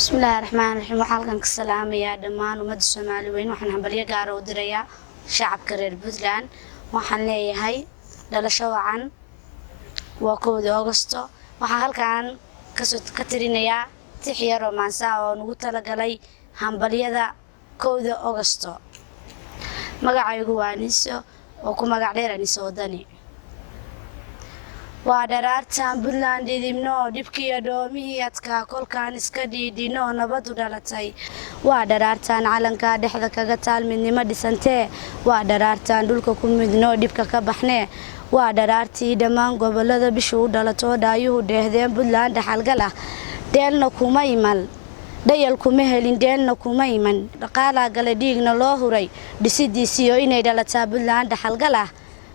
بسم الله الرحمن الرحيم وحالكن كسلام يا دمان ومد الصومالي وين waxaan hambalyo gaar ah u dirayaa shacabka reer Puntland waxaan leeyahay dhalasho wacan waa 1 Agoosto waxaan halkaan ka tirinayaa tixya romansa oo nagu talagalay hambalyada 1 Agoosto magacaygu waa Niso oo ku magac dheer Niso Wadani waa dharaartan Puntland idimno dibkiya doomihii adka kolkaan iska dhiidhino nabad u dhalatay waa dharaartan calanka dhexda kaga taal midnimo dhisantee waa dharaartan dhulka ku midno dibka ka baxnee waa dharaartii dhammaan gobolada bishu u dhalato dhaayuhu dheehdeen Puntland dhaxalgal ah deelna kuma iman dayal kuma helin deelna kuma iman dhaqaala gala dhiigna loo huray dhisidiisiyo inay dhalataa Puntland dhaxalgal ah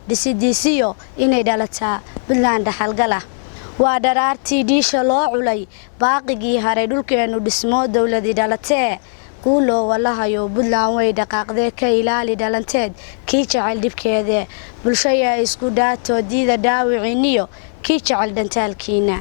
dhisidiisiyo inay dhalataa Puntland dhaxalgal ah waa dharaartii dhiisha loo culay baaqigii haray dhulkeenu dhismo dawladii dhalatee kuulo walahayo Puntland way dhaqaaqdee ka ilaali dhalanteed kii jecel dibkeeda bulshada isku dhaato diida dhaawiciiniyo kii jecel dhantaalkiina